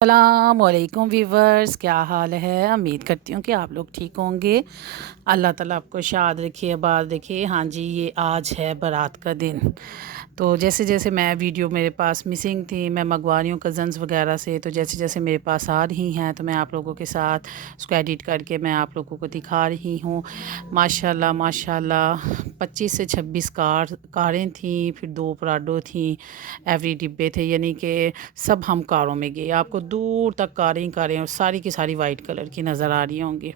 अस्सलाम वालेकुम व्यूवर्स, क्या हाल है। उम्मीद करती हूँ कि आप लोग ठीक होंगे। अल्लाह ताला आपको शाद रखे, आबाद रखे। हाँ जी, ये आज है बारात का दिन। तो जैसे जैसे मैं वीडियो मेरे पास मिसिंग थी, मैं मंगवा रही हूँ कज़न्स वगैरह से, तो जैसे जैसे मेरे पास आ रही हैं तो मैं आप लोगों के साथ उसको एडिट करके मैं आप लोगों को दिखा रही हूँ। माशाल्लाह माशाल्लाह 25 से 26 कारें थी, फिर 2 पराडो थी, एवरी डिब्बे थे, यानी कि सब हम कारों में गए। आपको दूर तक कारें ही कारें और सारी की सारी वाइट कलर की नज़र आ रही होंगी।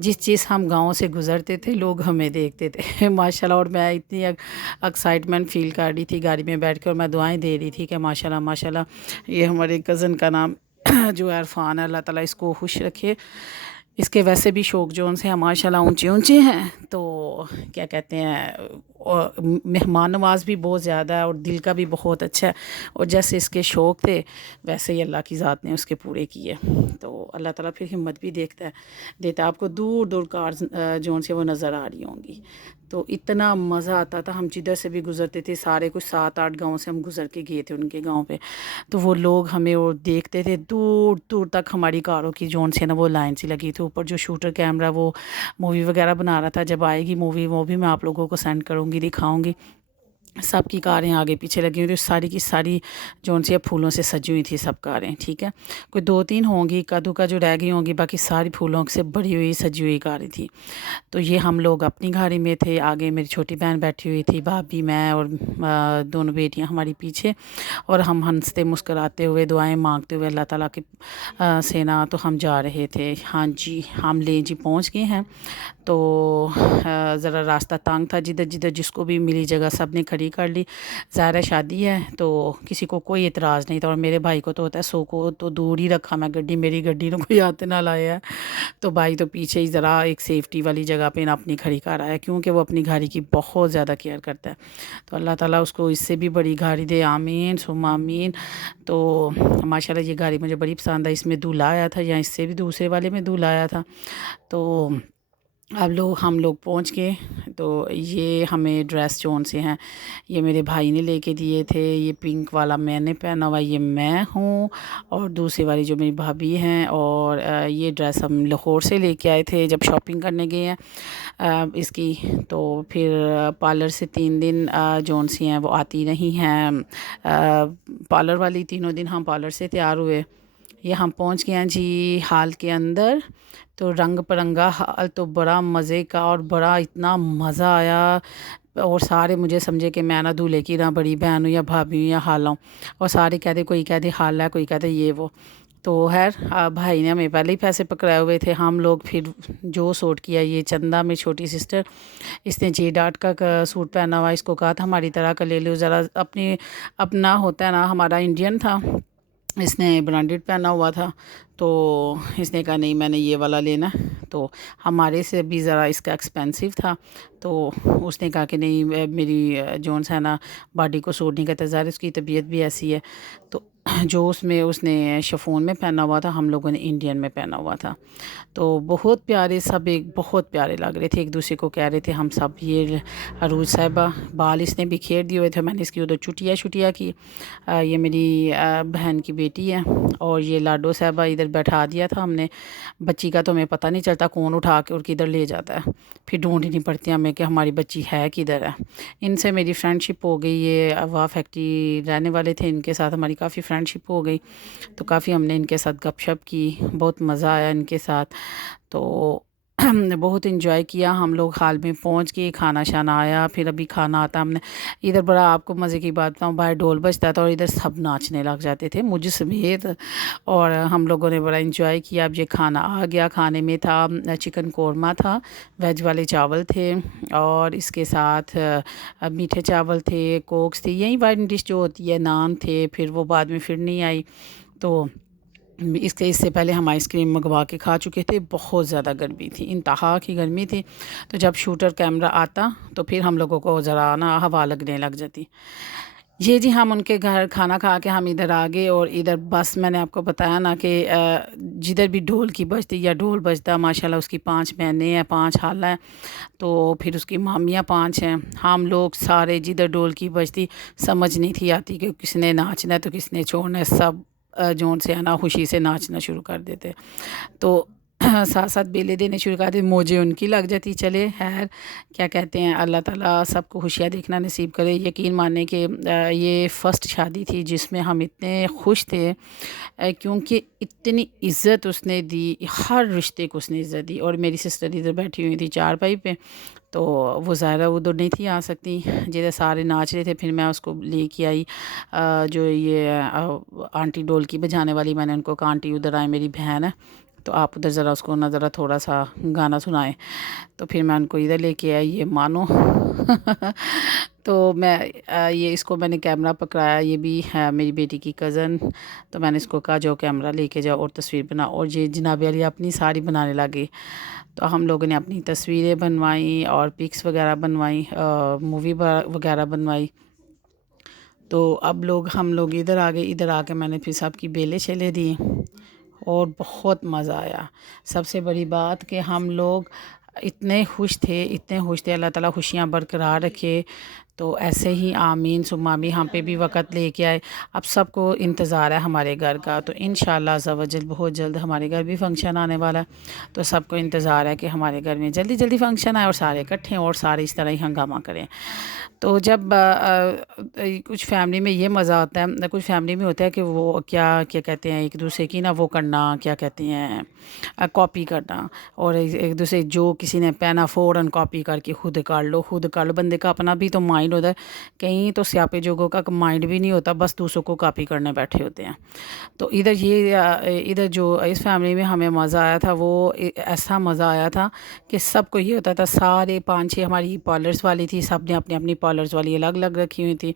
जिस हम गाँव से गुज़रते थे लोग हमें देखते थे माशाल्लाह। और मैं इतनी एक्साइटमेंट फ़ील कर रही थी गाड़ी में बैठ कर, और मैं दुआएं दे रही थी कि माशाल्लाह माशाल्लाह, ये हमारे कज़न का नाम जो इरफान है, अल्लाह ताला इसको खुश रखे। इसके वैसे भी शौक जो उनसे माशाल्लाह ऊंचे ऊंचे हैं, तो क्या कहते हैं, और मेहमान नवाज भी बहुत ज़्यादा है और दिल का भी बहुत अच्छा है। और जैसे इसके शौक़ थे वैसे ही अल्लाह की ज़ात ने उसके पूरे किए। तो अल्लाह ताला फिर हिम्मत भी देता है। आपको दूर दूर कार जो से वो नज़र आ रही होंगी। तो इतना मज़ा आता था, हम जिधर से भी गुज़रते थे, सारे कुछ 7-8 गांव से हम गुज़र के गए थे उनके गांव पे, तो वो लोग हमें और देखते थे दूर दूर तक। हमारी कारों की जोन से ना वो लाइन सी लगी थी ऊपर। जो शूटर कैमरा वो मूवी वगैरह बना रहा था, जब आएगी मूवी वो भी मैं आप लोगों को सेंड करूँगी, दिखाऊँगी। सबकी कारें आगे पीछे लगी हुई थी, सारी की सारी जो सी फूलों से सजी हुई थी सब कारें। ठीक है, कोई 2-3 होंगी कदू का जो रह गई होंगी, बाकी सारी फूलों से भरी हुई सजी हुई कारें थी। तो ये हम लोग अपनी गाड़ी में थे, आगे मेरी छोटी बहन बैठी हुई थी, भाभी, मैं और दोनों बेटियां हमारी पीछे। और हम हंसते मुस्कराते हुए दुआएं मांगते हुए अल्लाह ताला की सेना, तो हम जा रहे थे। हाँ जी, हम ले जी पहुंच गए हैं। तो ज़रा रास्ता तंग था, जिधर जिधर जिसको भी मिली जगह सब ने खड़ी कर ली। ज़ाहिर शादी है तो किसी को कोई एतराज़ नहीं था, और मेरे भाई को तो होता है, सो को तो दूर ही रखा मैं गड्डी, मेरी गड्डी ने कोई हाथ ना लाया है। तो भाई तो पीछे ही ज़रा एक सेफ्टी वाली जगह पे ना अपनी खड़ी कर आया, क्योंकि वो अपनी गाड़ी की बहुत ज़्यादा केयर करता है। तो अल्लाह ताला उसको इससे भी बड़ी गाड़ी दे, आमीन सुम्मा आमीन। तो माशाल्लाह ये गाड़ी मुझे बड़ी पसंद है। इसमें दूल्हा आया था, या इससे भी दूसरे वाले में दूल्हा आया था। तो अब हम लोग पहुंच गए। तो ये हमें ड्रेस जोन से हैं, ये मेरे भाई ने लेके दिए थे। ये पिंक वाला मैंने पहना हुआ, ये मैं हूँ, और दूसरी वाली जो मेरी भाभी हैं। और ये ड्रेस हम लाहौर से लेके आए थे जब शॉपिंग करने गए हैं इसकी। तो फिर पार्लर से 3 दिन जोन सी हैं वो आती नहीं हैं, पार्लर वाली 3 दिन हम पार्लर से तैयार हुए। ये हम पहुंच गए हैं जी हाल के अंदर। तो रंग बिरंगा हाल, तो बड़ा मज़े का, और बड़ा इतना मज़ा आया। और सारे मुझे समझे कि मैं ना दूल्हे की ना बड़ी बहन हूँ या भाभी हूँ या खाला हूँ। और सारे कहते, कोई कहते खाला है, कोई कहते ये वो। तो खैर भाई ने हमें पहले ही पैसे पकड़ाए हुए थे। हम लोग फिर जो सूट किया, ये चंदा मेरी छोटी सिस्टर, इसने जे डाट का सूट पहना हुआ। इसको कहा था हमारी तरह का ले लो ज़रा, अपना होता है ना, हमारा इंडियन था, इसने ब्रांडेड पहना हुआ था। तो इसने कहा नहीं मैंने ये वाला लेना। तो हमारे से भी ज़रा इसका एक्सपेंसिव था। तो उसने कहा कि नहीं, मेरी जोन्स है ना बॉडी को सूट नहीं करता, ज़ाहिर उसकी तबीयत भी ऐसी है। तो जो उसमें उसने शिफॉन में पहना हुआ था, हम लोगों ने इंडियन में पहना हुआ था। तो बहुत प्यारे, सब एक बहुत प्यारे लग रहे थे, एक दूसरे को कह रहे थे हम सब। ये अरूज साहिबा, बाल इसने बिखेर दिए हुए थे, मैंने इसकी उधर छुटिया की। ये मेरी बहन की बेटी है। और ये लाडो साहिबा इधर बैठा दिया था हमने। बच्ची का तो हमें पता नहीं चलता कौन उठा के और किधर ले जाता है, फिर ढूंढनी पड़ती है हमें कि हमारी बच्ची है किधर है। इनसे मेरी फ्रेंडशिप हो गई, ये अवा फैक्ट्री रहने वाले थे, इनके साथ हमारी काफ़ी फ्रेंडशिप हो गई। तो काफ़ी हमने इनके साथ गपशप की, बहुत मज़ा आया इनके साथ। तो हमने बहुत इन्जॉय किया। हम लोग हाल में पहुंच गए, खाना शाना आया, फिर अभी खाना आता हमने इधर। बड़ा आपको मज़े की बात बताऊँ, बाहर ढोल बजता था और इधर सब नाचने लग जाते थे, मुझे समेत। और हम लोगों ने बड़ा इन्जॉय किया। अब ये खाना आ गया, खाने में था चिकन कौरमा था, वेज वाले चावल थे, और इसके साथ मीठे चावल थे, कोक्स थी, यही वाइट डिश जो होती है, नान थे। फिर वो बाद में फिर नहीं आई। तो इससे पहले हम आइसक्रीम मंगवा के खा चुके थे। बहुत ज़्यादा गर्मी थी, इंतहा की गर्मी थी। तो जब शूटर कैमरा आता तो फिर हम लोगों को ज़रा ना हवा लगने लग जाती। ये जी हम उनके घर खाना खा के हम इधर आ गए। और इधर बस मैंने आपको बताया ना कि जिधर भी ढोल की बजती या ढोल बजता, माशाल्लाह उसकी 5 बहनें हैं, 5 खाला हैं, तो फिर उसकी मामियाँ 5 हैं। हम लोग सारे जिधर ढोल की बजती समझ नहीं थी आती कि किसने नाचना है तो किसने छोड़ना है। सब जौन से है ना खुशी से नाचना शुरू कर देते। तो साथ साथ बेले देने शुरू कर देते, मौजें उनकी लग जाती। चले खैर, क्या कहते हैं, अल्लाह ताला सबको खुशियाँ देखना नसीब करे। यकीन माने कि ये फ़र्स्ट शादी थी जिसमें हम इतने खुश थे, क्योंकि इतनी इज़्ज़त उसने दी, हर रिश्ते को उसने इज़्ज़त दी। और मेरी सिस्टर इधर बैठी हुई थी चारपाई पे, तो वो ज़ाहिरा उधर नहीं थी आ सकती, जिधर सारे नाच रहे थे। फिर मैं उसको लेके आई, जो ये आंटी ढोलकी बजाने वाली, मैंने उनको कहा आंटी उधर आए, मेरी बहन है, तो आप उधर ज़रा उसको ना ज़रा थोड़ा सा गाना सुनाएं। तो फिर मैं उनको इधर लेके आई, ये मानो तो मैं ये इसको मैंने कैमरा पकड़ाया, ये भी है मेरी बेटी की कज़न। तो मैंने इसको कहा जो कैमरा लेके जाओ और तस्वीर बनाओ, और ये जनाब अली अपनी सारी बनाने लगी। तो हम लोगों ने अपनी तस्वीरें बनवाई और पिक्स वगैरह बनवाई, मूवी वगैरह बनवाई। तो अब हम लोग इधर आ गए। इधर आके मैंने फिर सबकी बेले छेले दी और बहुत मज़ा आया। सबसे बड़ी बात कि हम लोग इतने खुश थे, इतने खुश थे। अल्लाह ताला खुशियाँ बरकरार रखे। तो ऐसे ही आमीन सुम्मा आमीन, हम पे भी वक़्त लेके आए। अब सबको इंतज़ार है हमारे घर का, तो इंशाअल्लाह अज़्ज़ा वजल बहुत जल्द हमारे घर भी फ़ंक्शन आने वाला है। तो सबको इंतज़ार है कि हमारे घर में जल्दी जल्दी फ़ंक्शन आए और सारे इकट्ठे हों और सारे इस तरह ही हंगामा करें। तो जब कुछ फैमिली में ये मज़ा आता है, कुछ फैमिली में होता है कि वो क्या क्या कहते हैं, एक दूसरे की ना वो करना, क्या कहते हैं, कॉपी करना। और एक दूसरे जो किसी ने पहना फ़ौरन कॉपी करके खुद कर लो, खुद कर लो। बंदे का अपना भी तो माइंड होता है, कहीं तो स्यापे जोगों का माइंड भी नहीं होता, बस दूसरों को कॉपी करने बैठे होते हैं। तो इधर जो इस फैमिली में हमें मज़ा आया था, वो ऐसा मज़ा आया था कि सबको ये होता था, सारे 5-6 हमारी पार्लर्स वाली थी, सब ने अपनी अपनी पार्लर्स वाली अलग अलग रखी हुई थी।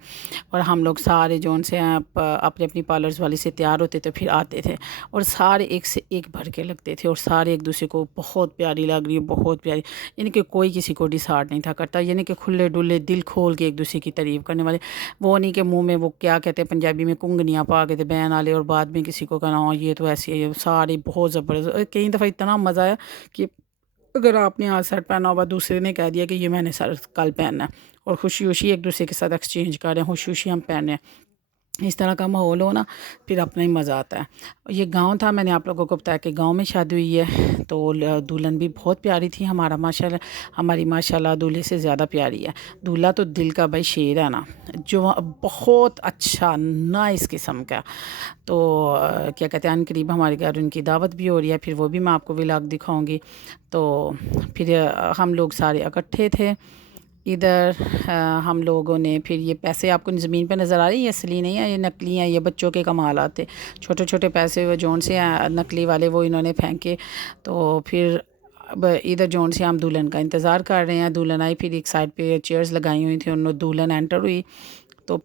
और हम लोग सारे जौन से हैं अपनी अपनी पार्लर्स वाली से तैयार होते थे, फिर आते थे और सारे एक से एक भर के लगते थे और सारे एक दूसरे को बहुत प्यारी लग रही है, बहुत प्यारी। यानी कि कोई किसी को डिसार्ड नहीं था करता, यानी कि खुले डुले दिल खोल के एक दूसरे की तारीफ़ करने वाले। वो नहीं कि मुंह में वो क्या कहते हैं पंजाबी में कुंगनियाँ पा के थे बहन वाले, और बाद में किसी को कहना हाँ ये तो ऐसी है। सारे बहुत ज़बरदस्त। कई दफ़ा इतना मज़ा आया कि अगर आपने आज शर्ट पहना हुआ, दूसरे ने कह दिया कि ये मैंने सर कल पहनना है, और खुशी खुशी एक दूसरे के साथ एक्सचेंज कर रहे हैं, खुशी खुशी हम पहने हैं। इस तरह का माहौल हो ना, फिर अपना ही मज़ा आता है। ये गांव था, मैंने आप लोगों को बताया कि गांव में शादी हुई है। तो दुल्हन भी बहुत प्यारी थी, हमारी माशाल्लाह दूल्हे से ज़्यादा प्यारी है। दूल्हा तो दिल का भाई शेर है ना, जो बहुत अच्छा नाइस किस्म का। तो क्या कहते हैं, अनकरीब हमारे घर उनकी दावत भी हो रही है, फिर वो भी मैं आपको व्लॉग दिखाऊंगी। तो फिर हम लोग सारे इकट्ठे थे इधर। हम लोगों ने फिर ये पैसे आपको ज़मीन पे नज़र आ रही है, ये असली नहीं है, ये नकली हैं, ये बच्चों के कमाल थे। छोटे छोटे पैसे वो जौन से हैं नकली वाले, वो इन्होंने फेंके। तो फिर अब इधर जौन से हम दुल्हन का इंतज़ार कर रहे हैं। दुल्हन आई, फिर एक साइड पे चेयर्स लगाई हुई थी, उन्होंने दुल्हन एंटर हुई। तो